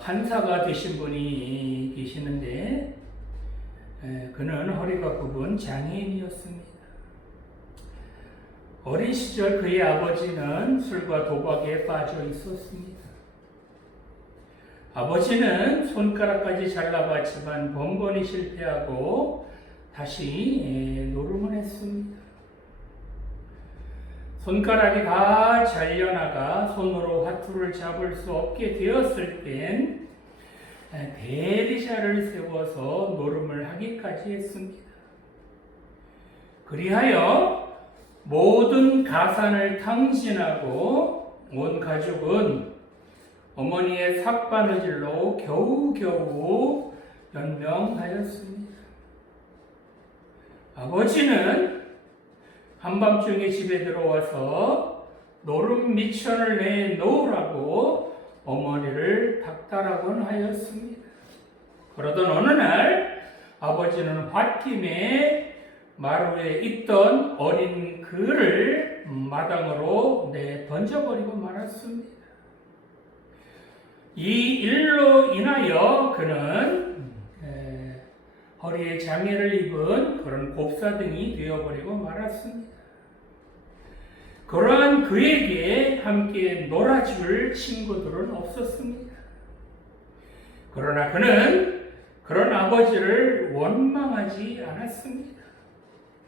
판사가 되신 분이 계시는데 그는 허리가 굽은 장애인이었습니다. 어린 시절 그의 아버지는 술과 도박에 빠져 있었습니다. 아버지는 손가락까지 잘라봤지만 번번이 실패하고 다시 노름을 했습니다. 손가락이 다 잘려나가 손으로 화투를 잡을 수 없게 되었을 땐 대리자를 세워서 노름을 하기까지 했습니다. 그리하여 모든 가산을 탕진하고 온 가족은 어머니의 삭바느질로 겨우겨우 연명하였습니다. 아버지는 한밤중에 집에 들어와서 노름 미천을 내놓으라고 어머니를 닥달하곤 하였습니다. 그러던 어느 날 아버지는 홧김에 마루에 있던 어린 그를 마당으로 던져버리고 말았습니다. 이 일로 인하여 그는 허리에 장애를 입은 그런 곱사등이 되어버리고 말았습니다. 그러한 그에게 함께 놀아줄 친구들은 없었습니다. 그러나 그는 그런 아버지를 원망하지 않았습니다.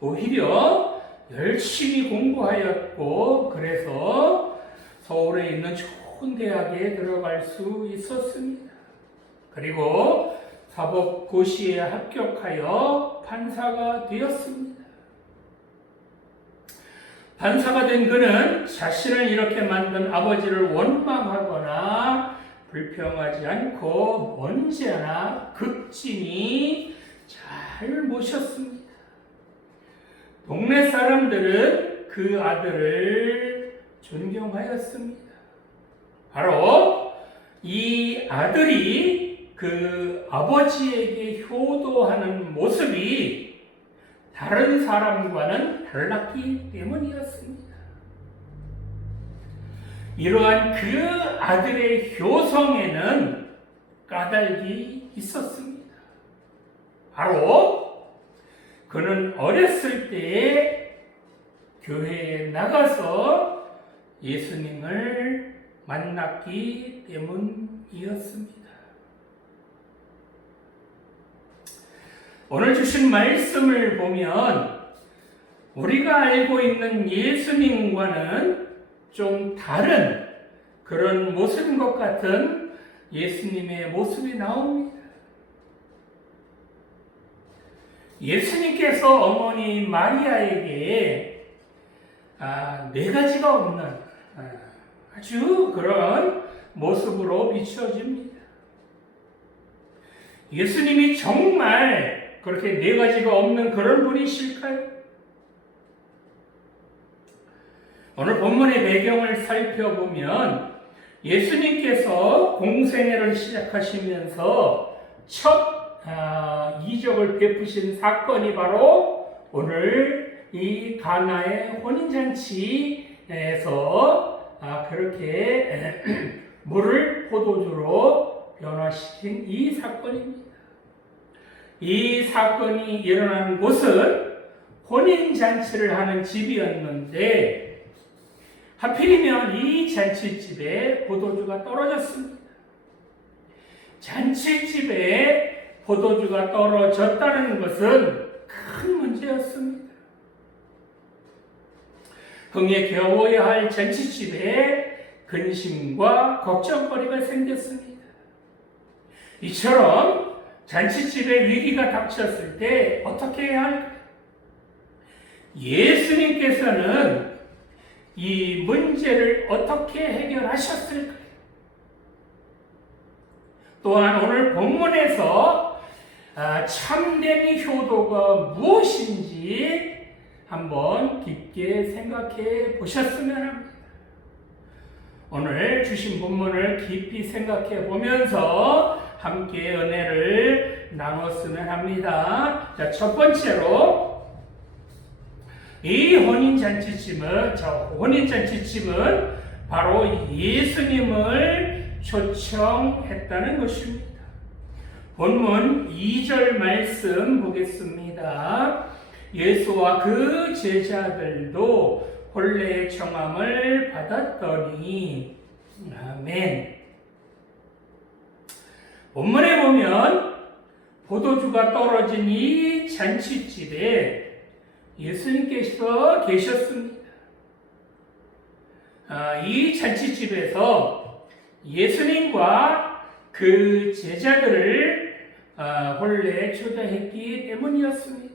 오히려 열심히 공부하였고 그래서 서울에 있는 좋은 대학에 들어갈 수 있었습니다. 그리고 사법고시에 합격하여 판사가 되었습니다. 판사가 된 그는 자신을 이렇게 만든 아버지를 원망하거나 불평하지 않고 언제나 극진히 잘 모셨습니다. 동네 사람들은 그 아들을 존경하였습니다. 바로 이 아들이 그 아버지에게 효도하는 모습이 다른 사람과는 달랐기 때문이었습니다. 이러한 그 아들의 효성에는 까닭이 있었습니다. 바로 그는 어렸을 때에 교회에 나가서 예수님을 만났기 때문이었습니다. 오늘 주신 말씀을 보면 우리가 알고 있는 예수님과는 좀 다른 그런 모습인 것 같은 예수님의 모습이 나옵니다. 예수님께서 어머니 마리아에게 네 가지가 없는 아주 그런 모습으로 비추어집니다. 예수님이 정말 그렇게 네 가지가 없는 그런 분이실까요? 오늘 본문의 배경을 살펴보면 예수님께서 공생애를 시작하시면서 첫 이적을 베푸신 사건이 바로 오늘 이 가나의 혼인잔치에서 그렇게 물을 포도주로 변화시킨 이 사건입니다. 이 사건이 일어난 곳은 혼인잔치를 하는 집이었는데 하필이면 이 잔치집에 포도주가 떨어졌습니다. 잔치집에 포도주가 떨어졌다는 것은 큰 문제였습니다. 흥에 겨워야 할 잔치집에 근심과 걱정거리가 생겼습니다. 이처럼 잔치집에 위기가 닥쳤을 때 어떻게 해야 할까요? 예수님께서는 이 문제를 어떻게 해결하셨을까요? 또한 오늘 본문에서 참된 효도가 무엇인지 한번 깊게 생각해 보셨으면 합니다. 오늘 주신 본문을 깊이 생각해 보면서 함께 은혜를 나눴으면 합니다. 자, 첫 번째로 이 혼인잔치집은 바로 예수님을 초청했다는 것입니다. 본문 2절 말씀 보겠습니다. 예수와 그 제자들도 혼례의 청함을 받았더니 아멘. 본문에 보면 포도주가 떨어진 이 잔치집에 예수님께서 계셨습니다. 이 잔치집에서 예수님과 그 제자들을 혼례에 초대했기 때문이었습니다.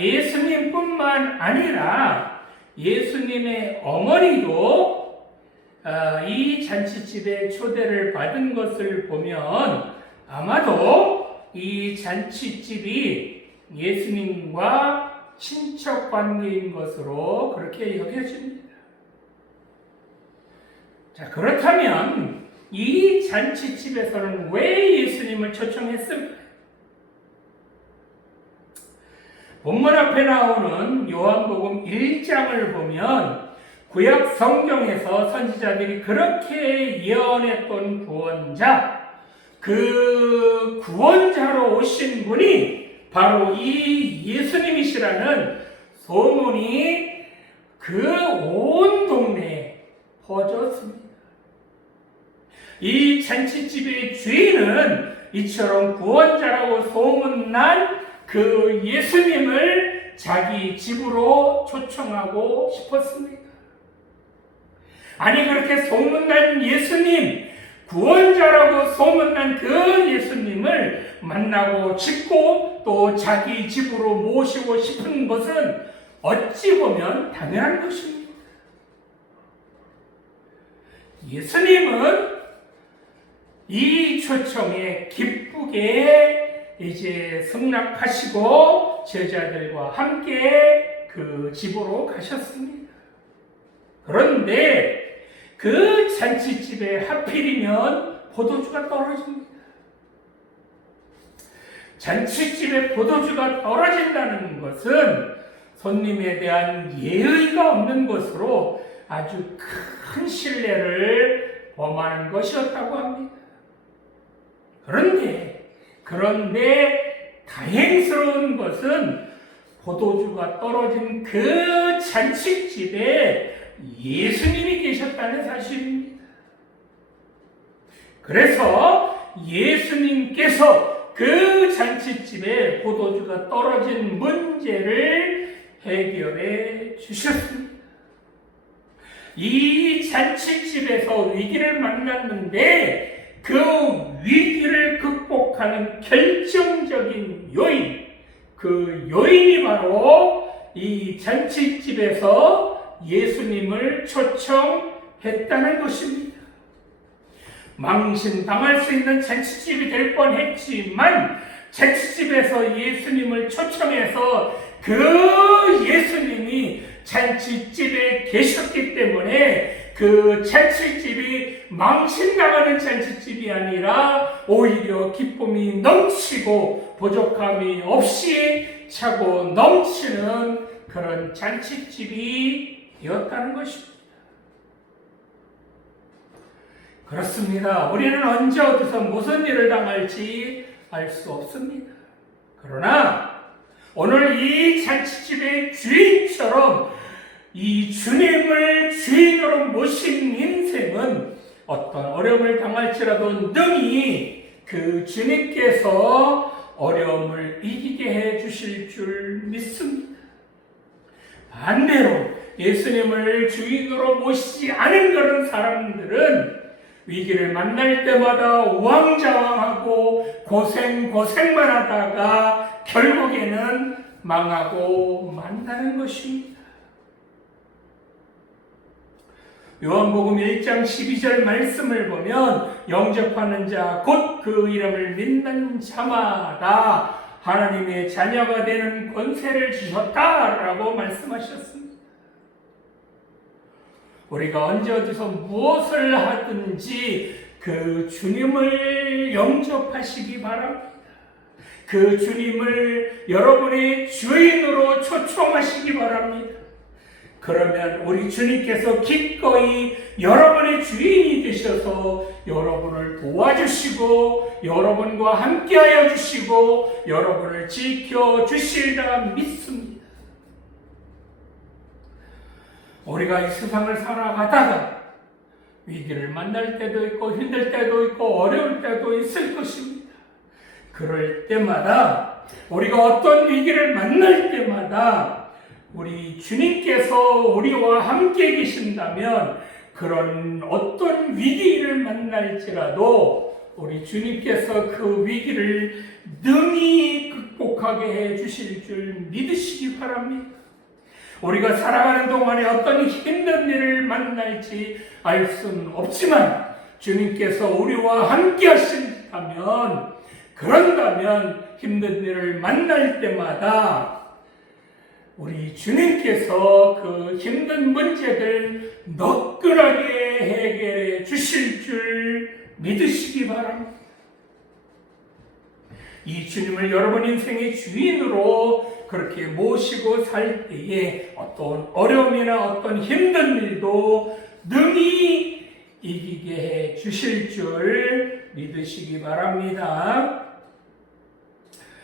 예수님뿐만 아니라 예수님의 어머니도 이 잔치집에 초대를 받은 것을 보면 아마도 이 잔치집이 예수님과 친척 관계인 것으로 그렇게 여겨집니다. 자, 그렇다면 이 잔치집에서는 왜 예수님을 초청했을까요? 본문 앞에 나오는 요한복음 1장을 보면 구약 성경에서 선지자들이 그렇게 예언했던 구원자, 그 구원자로 오신 분이 바로 이 예수님이시라는 소문이 그 온 동네에 퍼졌습니다. 이 잔치집의 주인은 이처럼 구원자라고 소문난 그 예수님을 자기 집으로 초청하고 싶었습니다. 아니, 그렇게 소문난 예수님, 구원자라고 소문난 그 예수님을 만나고 싶고 또 자기 집으로 모시고 싶은 것은 어찌 보면 당연한 것입니다. 예수님은 이 초청에 기쁘게 이제 승낙하시고 제자들과 함께 그 집으로 가셨습니다. 그런데 그 잔치집에 하필이면 포도주가 떨어집니다. 잔치집에 포도주가 떨어진다는 것은 손님에 대한 예의가 없는 것으로 아주 큰 신뢰를 범하는 것이었다고 합니다. 그런데 다행스러운 것은 포도주가 떨어진 그 잔치집에 예수님이 계셨다는 사실입니다. 그래서 예수님께서 그 잔치집에 포도주가 떨어진 문제를 해결해 주셨습니다. 이 잔치집에서 위기를 만났는데 그 위기를 극복하는 결정적인 요인, 그 요인이 바로 이 잔치집에서 예수님을 초청했다는 것입니다. 망신당할 수 있는 잔치집이 될 뻔했지만 잔치집에서 예수님을 초청해서 그 예수님이 잔치집에 계셨기 때문에 그 잔치집이 망신당하는 잔치집이 아니라 오히려 기쁨이 넘치고 부족함이 없이 차고 넘치는 그런 잔치집이 되었다는 것입니다. 그렇습니다. 우리는 언제 어디서 무슨 일을 당할지 알 수 없습니다. 그러나 오늘 이 잔치집의 주인처럼 이 주님을 주인으로 모신 인생은 어떤 어려움을 당할지라도 능히 그 주님께서 어려움을 이기게 해 주실 줄 믿습니다. 반대로 예수님을 주인으로 모시지 않은 그런 사람들은 위기를 만날 때마다 우왕좌왕하고 고생만 하다가 결국에는 망하고 만다는 것입니다. 요한복음 1장 12절 말씀을 보면 영접하는 자 곧 그 이름을 믿는 자마다 하나님의 자녀가 되는 권세를 주셨다라고 말씀하셨습니다. 우리가 언제 어디서 무엇을 하든지 그 주님을 영접하시기 바랍니다. 그 주님을 여러분의 주인으로 초청하시기 바랍니다. 그러면 우리 주님께서 기꺼이 여러분의 주인이 되셔서 여러분을 도와주시고 여러분과 함께하여 주시고 여러분을 지켜주시리라 믿습니다. 우리가 이 세상을 살아가다가 위기를 만날 때도 있고 힘들 때도 있고 어려울 때도 있을 것입니다. 그럴 때마다 우리가 어떤 위기를 만날 때마다 우리 주님께서 우리와 함께 계신다면 그런 어떤 위기를 만날지라도 우리 주님께서 그 위기를 능히 극복하게 해 주실 줄 믿으시기 바랍니다. 우리가 살아가는 동안에 어떤 힘든 일을 만날지 알 수는 없지만 주님께서 우리와 함께 하신다면 그런다면 힘든 일을 만날 때마다 우리 주님께서 그 힘든 문제들 너끈하게 해결해 주실 줄 믿으시기 바랍니다. 이 주님을 여러분 인생의 주인으로 그렇게 모시고 살 때에 어떤 어려움이나 어떤 힘든 일도 능히 이기게 해 주실 줄 믿으시기 바랍니다.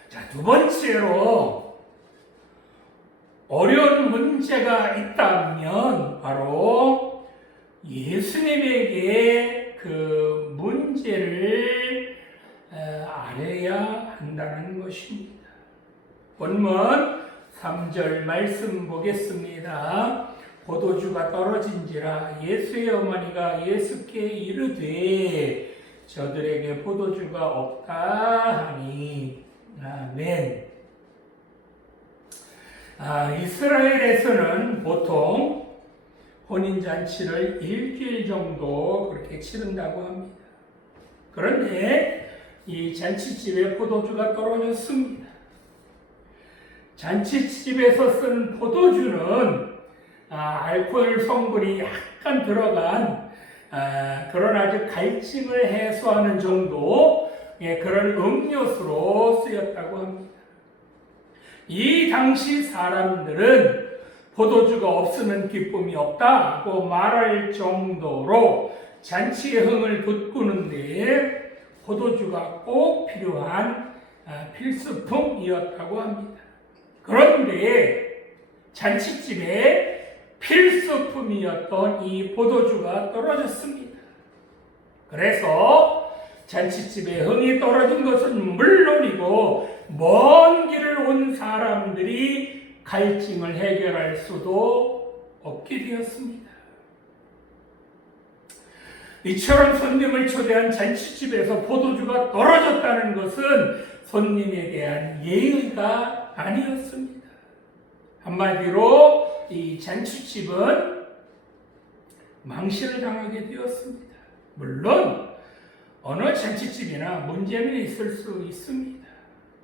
자, 두 번째로 어려운 문제가 있다면 바로 예수님에게 그 문제를 알아야 한다는 것입니다. 본문 3절 말씀 보겠습니다. 포도주가 떨어진지라 예수의 어머니가 예수께 이르되 저들에게 포도주가 없다 하니 아멘. 이스라엘에서는 보통 혼인잔치를 일주일 정도 그렇게 치른다고 합니다. 그런데 이 잔치집에 포도주가 떨어졌습니다. 잔치집에서 쓴 포도주는 알코올 성분이 약간 들어간 그런 아주 갈증을 해소하는 정도 그런 음료수로 쓰였다고 합니다. 이 당시 사람들은 포도주가 없으면 기쁨이 없다고 말할 정도로 잔치의 흥을 돋구는데 포도주가 꼭 필요한 필수품이었다고 합니다. 그런데 잔치집에 필수품이었던 이 포도주가 떨어졌습니다. 그래서 잔치집에 흥이 떨어진 것은 물론이고 먼 길을 온 사람들이 갈증을 해결할 수도 없게 되었습니다. 이처럼 손님을 초대한 잔치집에서 포도주가 떨어졌다는 것은 손님에 대한 예의가 아니었습니다. 한마디로 이 잔치집은 망신을 당하게 되었습니다. 물론 어느 잔치집이나 문제는 있을 수 있습니다.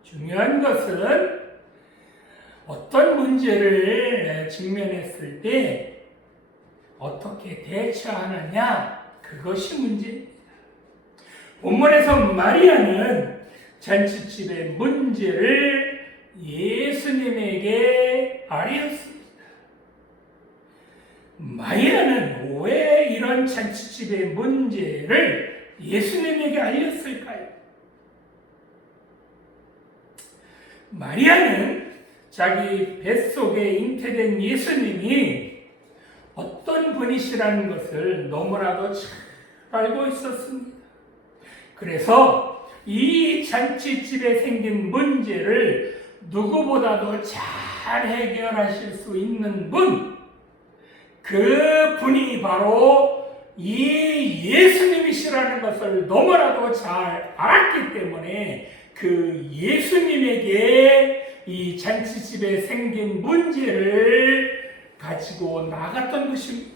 중요한 것은 어떤 문제를 직면했을 때 어떻게 대처하느냐, 그것이 문제입니다. 본문에서 마리아는 잔치집의 문제를 예수님에게 알렸습니다. 마리아는 왜 이런 잔치집의 문제를 예수님에게 알렸을까요? 마리아는 자기 뱃속에 잉태된 예수님이 어떤 분이시라는 것을 너무나도 잘 알고 있었습니다. 그래서 이 잔치집에 생긴 문제를 누구보다도 잘 해결하실 수 있는 분, 그 분이 바로 이 예수님이시라는 것을 너무나도 잘 알았기 때문에 그 예수님에게 이 잔치집에 생긴 문제를 가지고 나갔던 것입니다.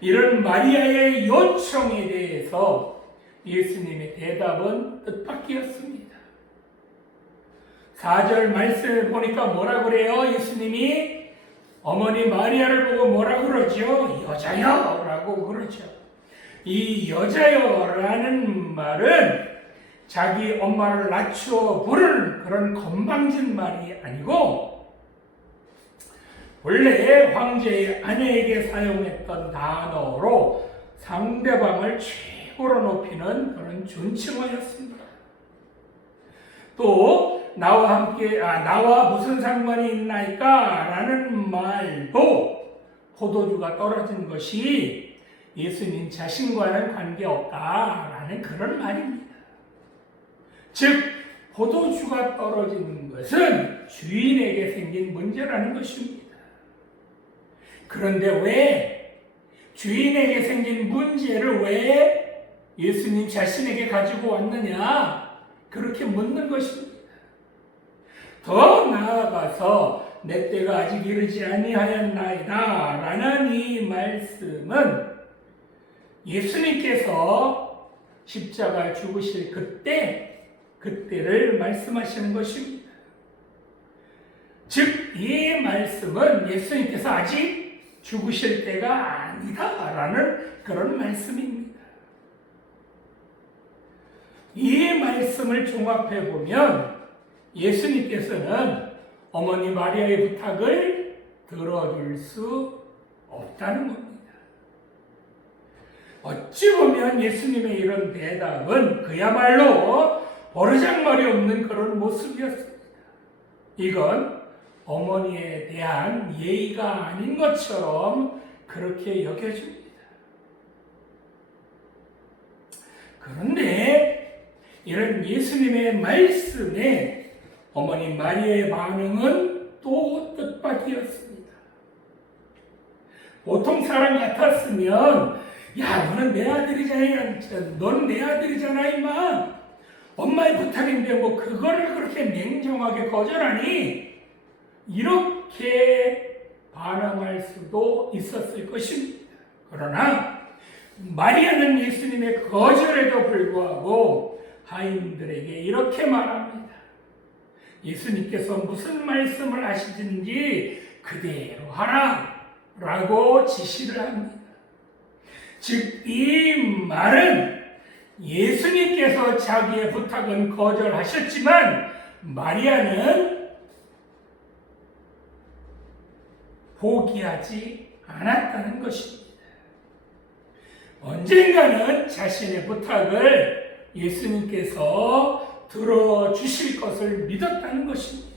이런 마리아의 요청에 대해서 예수님의 대답은 뜻밖이었습니다. 4절 말씀을 보니까 뭐라 그래요? 예수님이 어머니 마리아를 보고 뭐라 그러죠? 여자여 라고 그러죠. 이 여자여라는 말은 자기 엄마를 낮추어 부르는 그런 건방진 말이 아니고 원래 황제의 아내에게 사용했던 단어로 상대방을 최고로 높이는 그런 존칭어였습니다. 또 나와 무슨 상관이 있나이까? 라는 말도 포도주가 떨어진 것이 예수님 자신과는 관계없다라는 그런 말입니다. 즉 포도주가 떨어지는 것은 주인에게 생긴 문제라는 것입니다. 그런데 왜 주인에게 생긴 문제를 왜 예수님 자신에게 가지고 왔느냐? 그렇게 묻는 것입니다. 더 나아가서 내 때가 아직 이르지 아니하였나이다 라는 이 말씀은 예수님께서 십자가에 죽으실 그때를 말씀하시는 것입니다. 즉, 이 말씀은 예수님께서 아직 죽으실 때가 아니다라는 그런 말씀입니다. 이 말씀을 종합해 보면 예수님께서는 어머니 마리아의 부탁을 들어줄 수 없다는 겁니다. 어찌 보면 예수님의 이런 대답은 그야말로 버르장머리 없는 그런 모습이었습니다. 이건 어머니에 대한 예의가 아닌 것처럼 그렇게 여겨집니다. 그런데 이런 예수님의 말씀에 어머니 마리아의 반응은 또 뜻밖이었습니다. 보통 사람 같았으면 야, 너는 내 아들이잖아 임마. 엄마의 부탁인데 뭐 그거를 그렇게 냉정하게 거절하니? 이렇게 반응할 수도 있었을 것입니다. 그러나 마리아는 예수님의 거절에도 불구하고 하인들에게 이렇게 말합니다. 예수님께서 무슨 말씀을 하시든지 그대로 하라 라고 지시를 합니다. 즉, 이 말은 예수님께서 자기의 부탁은 거절하셨지만 마리아는 포기하지 않았다는 것입니다. 언젠가는 자신의 부탁을 예수님께서 들어주실 것을 믿었다는 것입니다.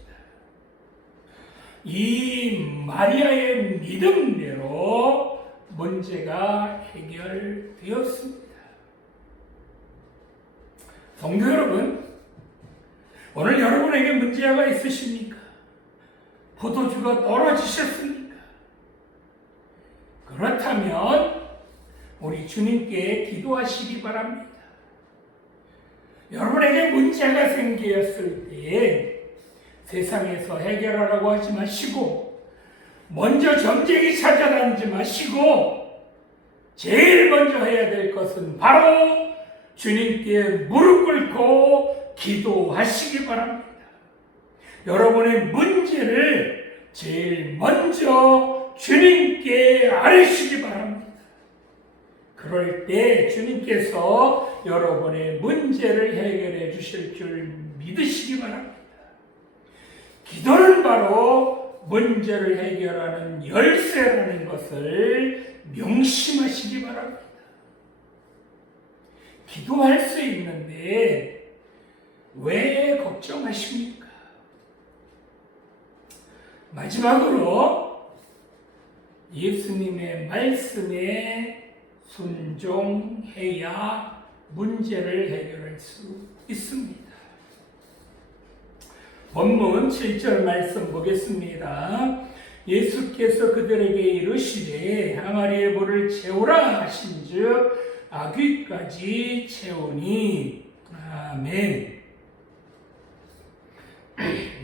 이 마리아의 믿음대로 문제가 해결되었습니다. 성도 여러분, 오늘 여러분에게 문제가 있으십니까? 포도주가 떨어지셨습니까? 그렇다면 우리 주님께 기도하시기 바랍니다. 여러분에게 문제가 생겼을 때 세상에서 해결하라고 하지 마시고 먼저 점쟁이 찾아다니지 마시고 제일 먼저 해야 될 것은 바로 주님께 무릎 꿇고 기도하시기 바랍니다. 여러분의 문제를 제일 먼저 주님께 아뢰시기 바랍니다. 그럴 때 주님께서 여러분의 문제를 해결해 주실 줄 믿으시기 바랍니다. 기도는 바로 문제를 해결하는 열쇠라는 것을 명심하시기 바랍니다. 기도할 수 있는데 왜 걱정하십니까? 마지막으로 예수님의 말씀에 순종해야 문제를 해결할 수 있습니다. 본문 7절 말씀 보겠습니다. 예수께서 그들에게 이르시되 항아리에 물을 채우라 하신즉 아귀까지 채우니. 아멘.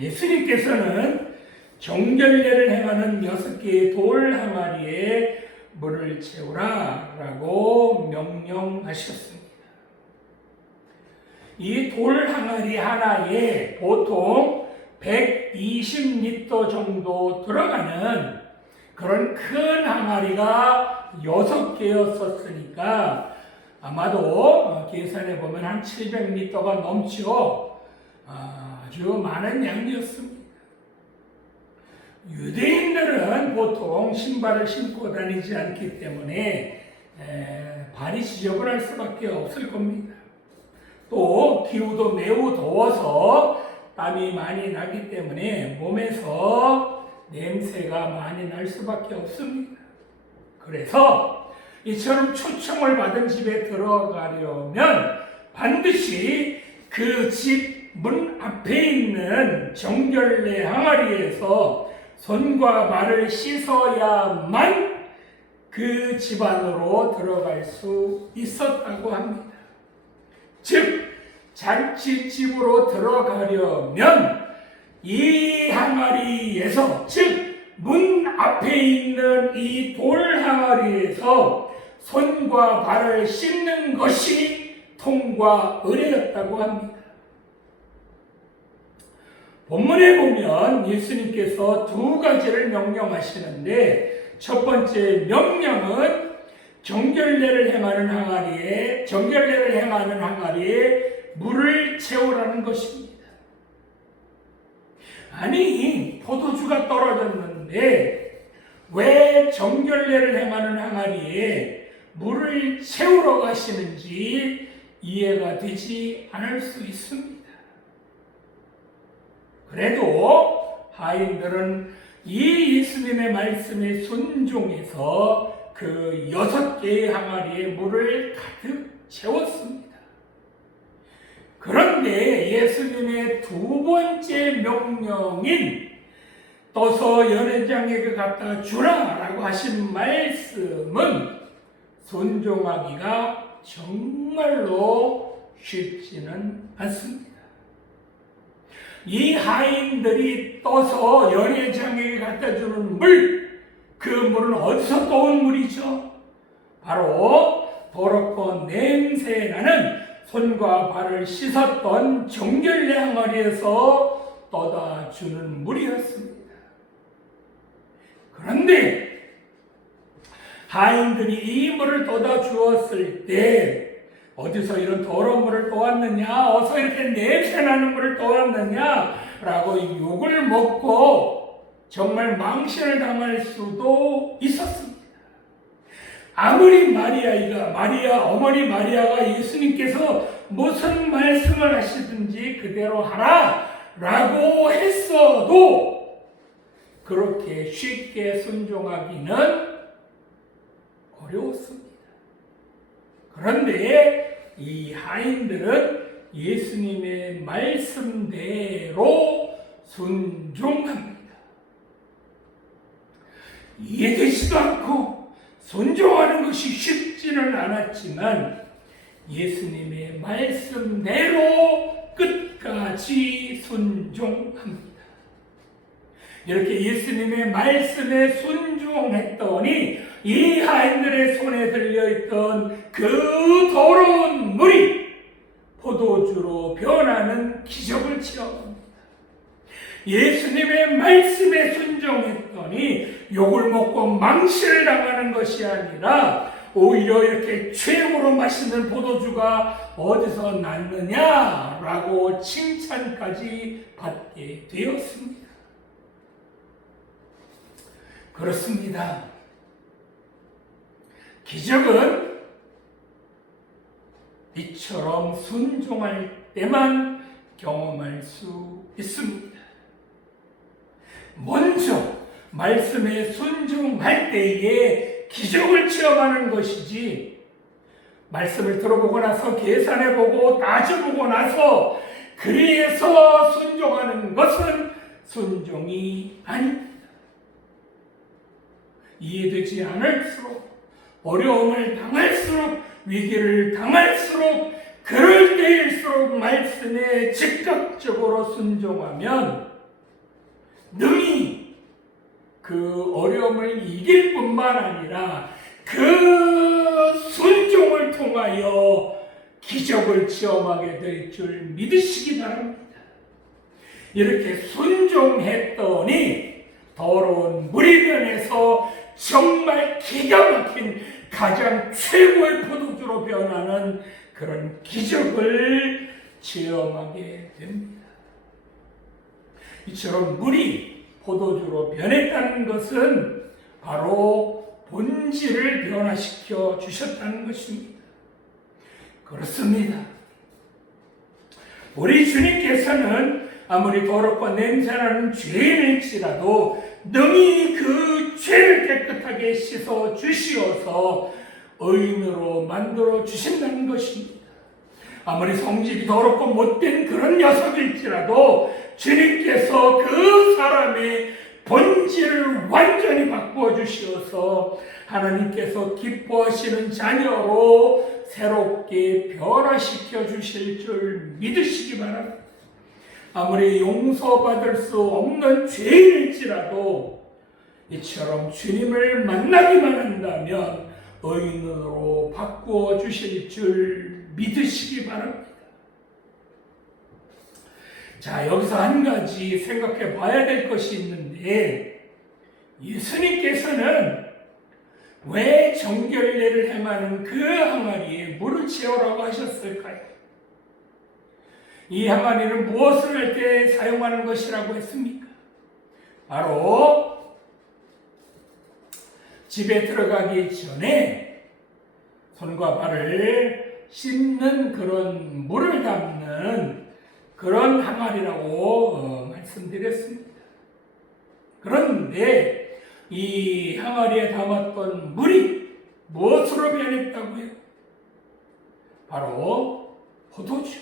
예수님께서는 정결례를 행하는 6개의 돌 항아리에 물을 채우라 라고 명령하셨습니다. 이 돌 항아리 하나에 보통 120리터 정도 들어가는 그런 큰 항아리가 6개였었으니까 아마도 계산해 보면 한 700리터가 넘죠. 아주 많은 양이었습니다. 유대인들은 보통 신발을 신고 다니지 않기 때문에 발이 지저분할 수밖에 없을 겁니다. 또 기후도 매우 더워서 땀이 많이 나기 때문에 몸에서 냄새가 많이 날 수밖에 없습니다. 그래서 이처럼 초청을 받은 집에 들어가려면 반드시 그 집 문 앞에 있는 정결례 항아리에서 손과 발을 씻어야만 그 집 안으로 들어갈 수 있었다고 합니다. 즉, 잔치집으로 들어가려면 이 항아리에서, 즉, 문 앞에 있는 이 돌 항아리에서 손과 발을 씻는 것이 통과 의례였다고 합니다. 본문에 보면 예수님께서 두 가지를 명령하시는데, 첫 번째 명령은 정결례를 행하는 항아리에 물을 채우라는 것입니다. 아니, 포도주가 떨어졌는데 왜 정결례를 행하는 항아리에 물을 채우러 가시는지 이해가 되지 않을 수 있습니다. 그래도 하인들은 이 예수님의 말씀에 순종해서 그 6개의 항아리에 물을 가득 채웠습니다. 그런데 예수님의 두 번째 명령인 떠서 연회장에게 갖다 주라라고 하신 말씀은 순종하기가 정말로 쉽지는 않습니다. 이 하인들이 떠서 연회장에게 갖다 주는 물, 그 물은 어디서 떠온 물이죠? 바로 더럽고 냄새나는 손과 발을 씻었던 정결례 항아리에서 떠다 주는 물이었습니다. 그런데 하인들이 이 물을 떠다 주었을 때 어디서 이런 더러운 물을 떠왔느냐, 어서 이렇게 냄새나는 물을 떠왔느냐 라고 욕을 먹고 정말 망신을 당할 수도 있었습니다. 아무리 어머니 마리아가 예수님께서 무슨 말씀을 하시든지 그대로 하라 라고 했어도 그렇게 쉽게 순종하기는 어려웠습니다. 그런데 이 하인들은 예수님의 말씀대로 순종합니다. 이해되지도 않고 순종하는 것이 쉽지는 않았지만 예수님의 말씀대로 끝까지 순종합니다. 이렇게 예수님의 말씀에 순종했더니 이 하인들의 손에 들려있던 그 더러운 물이 포도주로 변하는 기적을 체험합니다. 예수님의 말씀에 순종했더니 욕을 먹고 망신을 당하는 것이 아니라 오히려 이렇게 최고로 맛있는 포도주가 어디서 났느냐라고 칭찬까지 받게 되었습니다. 그렇습니다. 기적은 이처럼 순종할 때만 경험할 수 있습니다. 먼저 말씀에 순종할 때에 기적을 체험하는 것이지, 말씀을 들어보고 나서 계산해보고 따져보고 나서 그래서 순종하는 것은 순종이 아닙니다. 이해되지 않을수록, 어려움을 당할수록, 위기를 당할수록, 그럴 때일수록 말씀에 즉각적으로 순종하면 능히 그 어려움을 이길 뿐만 아니라 그 순종을 통하여 기적을 체험하게 될 줄 믿으시기 바랍니다. 이렇게 순종했더니 더러운 물이 변해서 정말 기가 막힌 가장 최고의 포도주로 변하는 그런 기적을 체험하게 됩니다. 이처럼 물이 포도주로 변했다는 것은 바로 본질을 변화시켜 주셨다는 것입니다. 그렇습니다. 우리 주님께서는 아무리 더럽고 냄새나는 죄인일지라도 능히 그 죄를 깨끗하게 씻어 주시어서 의인으로 만들어 주신다는 것입니다. 아무리 성질이 더럽고 못된 그런 녀석일지라도 주님께서 그 사람의 본질을 완전히 바꾸어 주시어서 하나님께서 기뻐하시는 자녀로 새롭게 변화시켜 주실 줄 믿으시기 바랍니다. 아무리 용서받을 수 없는 죄인일지라도 이처럼 주님을 만나기만 한다면 의인으로 바꾸어 주실 줄 믿으시기 바랍니다. 자, 여기서 한 가지 생각해 봐야 될 것이 있는데, 예수님께서는 왜 정결례를 행하는 그 항아리에 물을 채우라고 하셨을까요? 이 항아리는 무엇을 할 때 사용하는 것이라고 했습니까? 바로 집에 들어가기 전에 손과 발을 씻는 그런 물을 담는 그런 항아리라고 말씀드렸습니다. 그런데 이 항아리에 담았던 물이 무엇으로 변했다고요? 바로 포도주,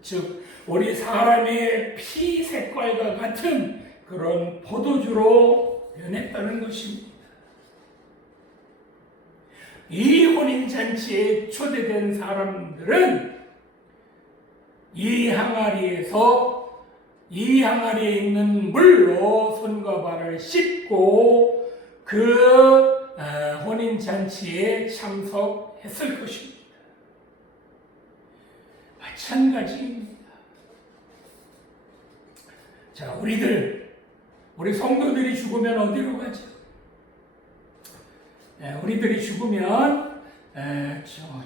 즉 우리 사람의 피 색깔과 같은 그런 포도주로 변했다는 것입니다. 이 혼인잔치에 초대된 사람들은 이 항아리에 있는 물로 손과 발을 씻고 그 혼인잔치에 참석했을 것입니다. 마찬가지입니다. 자, 우리 성도들이 죽으면 어디로 가죠? 우리들이 죽으면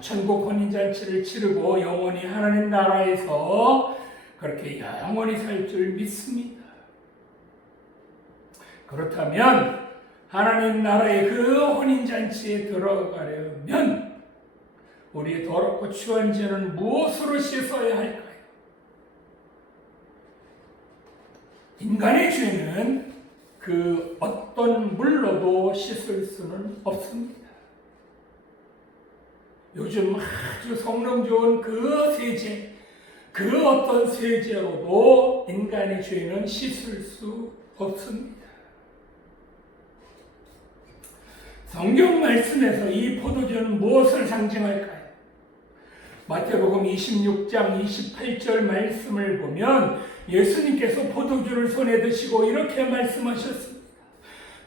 천국 혼인잔치를 치르고 영원히 하나님 나라에서 그렇게 영원히 살 줄 믿습니다. 그렇다면 하나님 나라의 그 혼인잔치에 들어가려면 우리의 더럽고 추한 죄는 무엇으로 씻어야 할까요? 인간의 죄는 그 어떤 물로도 씻을 수는 없습니다. 요즘 아주 성능 좋은 그 세제, 그 어떤 세제로도 인간의 죄는 씻을 수 없습니다. 성경 말씀에서 이 포도주는 무엇을 상징할까요? 마태복음 26장 28절 말씀을 보면 예수님께서 포도주를 손에 드시고 이렇게 말씀하셨습니다.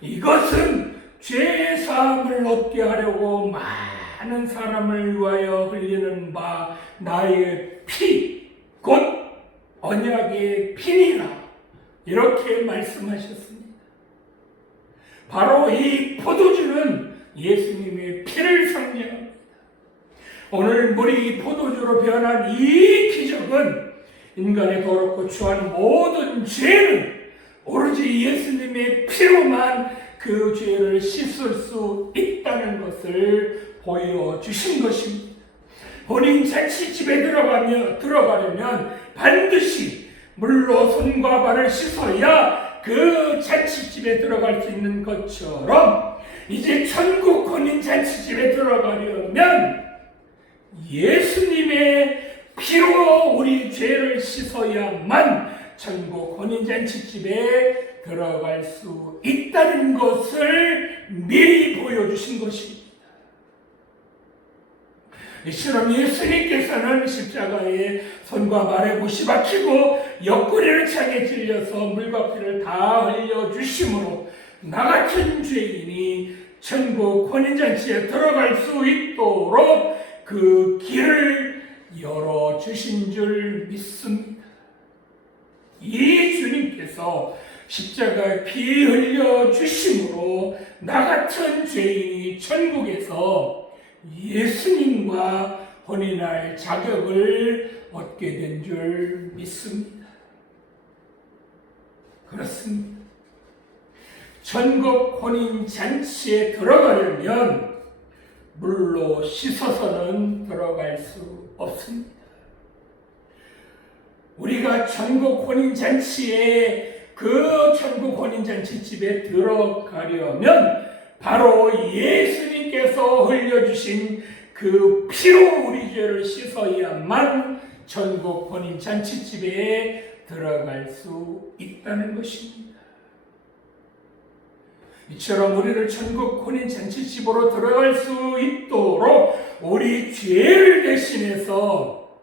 이것은 죄의 사함을 얻게 하려고 많은 사람을 위하여 흘리는 바 나의 피, 곧 언약의 피니라. 이렇게 말씀하셨습니다. 바로 이 포도주는 예수님의 피를 상징합니다. 오늘 물이 포도주로 변한 이 기적은 인간의 더럽고 추한 모든 죄는 오로지 예수님의 피로만 그 죄를 씻을 수 있다는 것을 보여주신 것입니다. 혼인잔치집에 들어가려면 반드시 물로 손과 발을 씻어야 그 잔치집에 들어갈 수 있는 것처럼 이제 천국 혼인잔치집에 들어가려면 예수님의 피로 우리 죄를 씻어야만 천국 혼인잔치집에 들어갈 수 있다는 것을 미리 보여주신 것입니다. 이처럼 예수님께서는 십자가에 손과 발에 못이 박히고 옆구리를 차게 찔려서 물과 피를 다 흘려주심으로 나 같은 죄인이 천국 혼인잔치에 들어갈 수 있도록 그 길을 열어주신 줄 믿습니다. 이 주님께서 십자가에 피 흘려주심으로 나 같은 죄인이 천국에서 예수님과 혼인할 자격을 얻게 된 줄 믿습니다. 그렇습니다. 전국 혼인잔치에 들어가려면 물로 씻어서는 들어갈 수 없습니다. 우리가 전국 혼인잔치에 그 전국 혼인잔치 집에 들어가려면 바로 예수님께서 흘려주신 그 피로 우리 죄를 씻어야만 전국 혼인잔치 집에 들어갈 수 있다는 것입니다. 이처럼 우리를 전국 혼인잔치집으로 들어갈 수 있도록 우리 죄를 대신해서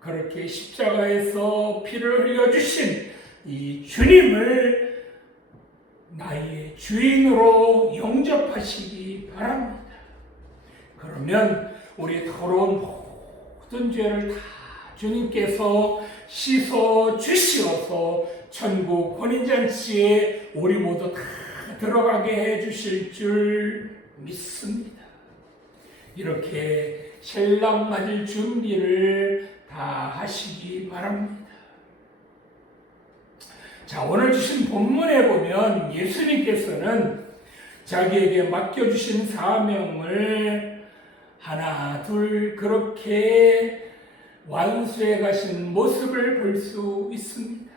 그렇게 십자가에서 피를 흘려주신 이 주님을 나의 주인으로 영접하시기 바랍니다. 그러면 우리 더러운 모든 죄를 다 주님께서 씻어 주시어서 전국 혼인잔치에 우리 모두 다 들어가게 해주실 줄 믿습니다. 이렇게 신랑 맞을 준비를 다 하시기 바랍니다. 자, 오늘 주신 본문에 보면 예수님께서는 자기에게 맡겨주신 사명을 하나 둘 그렇게 완수해 가신 모습을 볼 수 있습니다.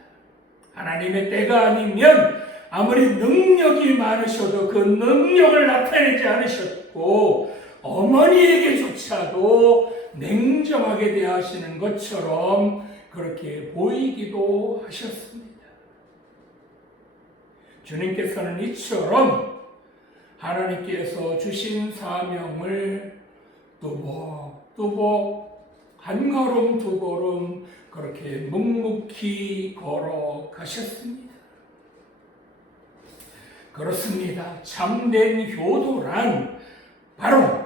하나님의 때가 아니면 아무리 능력이 많으셔도 그 능력을 나타내지 않으셨고 어머니에게조차도 냉정하게 대하시는 것처럼 그렇게 보이기도 하셨습니다. 주님께서는 이처럼 하나님께서 주신 사명을 뚜벅뚜벅 한 걸음 두 걸음 그렇게 묵묵히 걸어가셨습니다. 그렇습니다. 참된 효도란 바로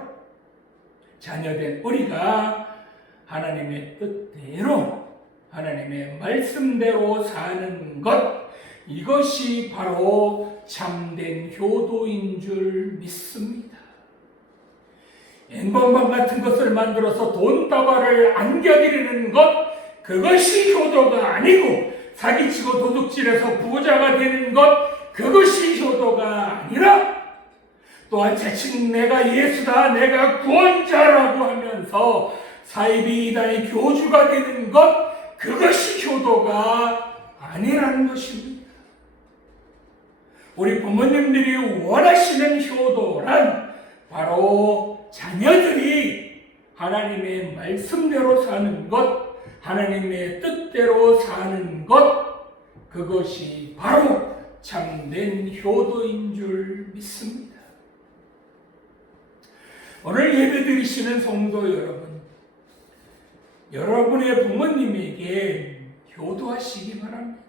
자녀된 우리가 하나님의 뜻대로 하나님의 말씀대로 사는 것, 이것이 바로 참된 효도인 줄 믿습니다. 앵번방 같은 것을 만들어서 돈다발을 안겨드리는 것, 그것이 효도가 아니고 사기치고 도둑질해서 부자가 되는 것, 그것이 효도가 아니라 또한 자칭 내가 예수다, 내가 구원자라고 하면서 사이비 이단의 교주가 되는 것, 그것이 효도가 아니라는 것입니다. 우리 부모님들이 원하시는 효도란 바로 자녀들이 하나님의 말씀대로 사는 것, 하나님의 뜻대로 사는 것, 그것이 바로 참된 효도인 줄 믿습니다. 오늘 예배드리시는 성도 여러분, 여러분의 부모님에게 효도하시기 바랍니다.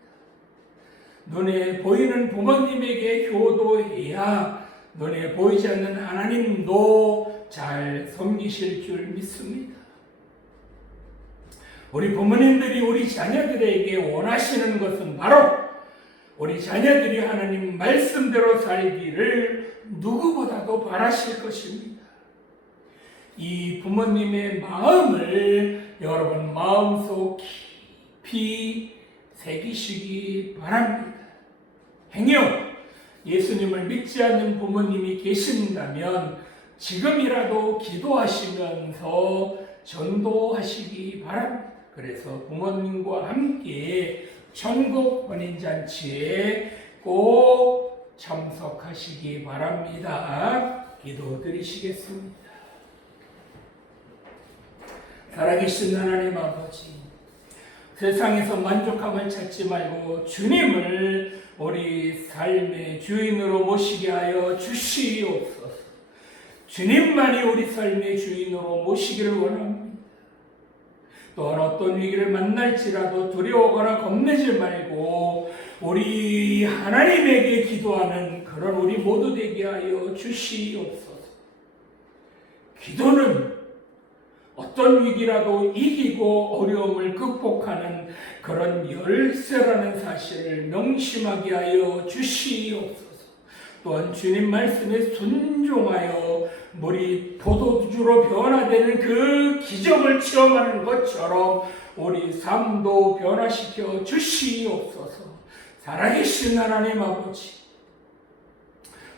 눈에 보이는 부모님에게 효도해야 눈에 보이지 않는 하나님도 잘 섬기실 줄 믿습니다. 우리 부모님들이 우리 자녀들에게 원하시는 것은 바로 우리 자녀들이 하나님 말씀대로 살기를 누구보다도 바라실 것입니다. 이 부모님의 마음을 여러분 마음속 깊이 새기시기 바랍니다. 행여 예수님을 믿지 않는 부모님이 계신다면 지금이라도 기도하시면서 전도하시기 바랍니다. 그래서 부모님과 함께 전국 혼인잔치에 꼭 참석하시기 바랍니다. 기도드리시겠습니다. 살아계신 하나님 아버지, 세상에서 만족함을 찾지 말고 주님을 우리 삶의 주인으로 모시게 하여 주시옵소서. 주님만이 우리 삶의 주인으로 모시기를 원합니다. 또한 어떤 위기를 만날지라도 두려워하거나 겁내지 말고 우리 하나님에게 기도하는 그런 우리 모두 되게 하여 주시옵소서. 기도는 어떤 위기라도 이기고 어려움을 극복하는 그런 열쇠라는 사실을 명심하게 하여 주시옵소서. 또한 주님 말씀에 순종하여 물이 포도주로 변화되는 그 기적을 체험하는 것처럼 우리 삶도 변화시켜 주시옵소서. 살아계신 하나님 아버지,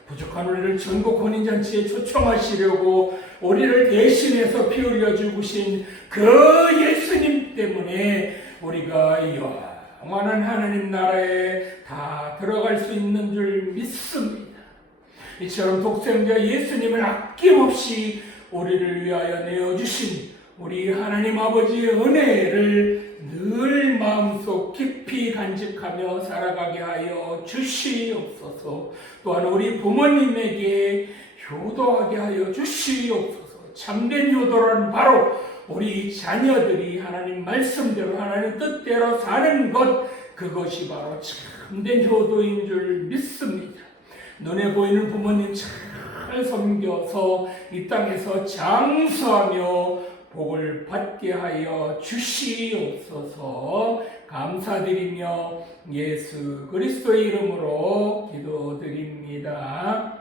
부족한 우리를 전국 혼인잔치에 초청하시려고 우리를 대신해서 피 흘려 죽으신 그 예수님 때문에 우리가 영원한 하나님 나라에 다 들어갈 수 있는 줄 믿습니다. 이처럼 독생자 예수님을 아낌없이 우리를 위하여 내어주신 우리 하나님 아버지의 은혜를 늘 마음속 깊이 간직하며 살아가게 하여 주시옵소서. 또한 우리 부모님에게 효도하게 하여 주시옵소서. 참된 효도란 바로 우리 자녀들이 하나님 말씀대로 하나님 뜻대로 사는 것, 그것이 바로 참된 효도인 줄 믿습니다. 눈에 보이는 부모님 잘 섬겨서 이 땅에서 장수하며 복을 받게 하여 주시옵소서. 감사드리며 예수 그리스도의 이름으로 기도드립니다.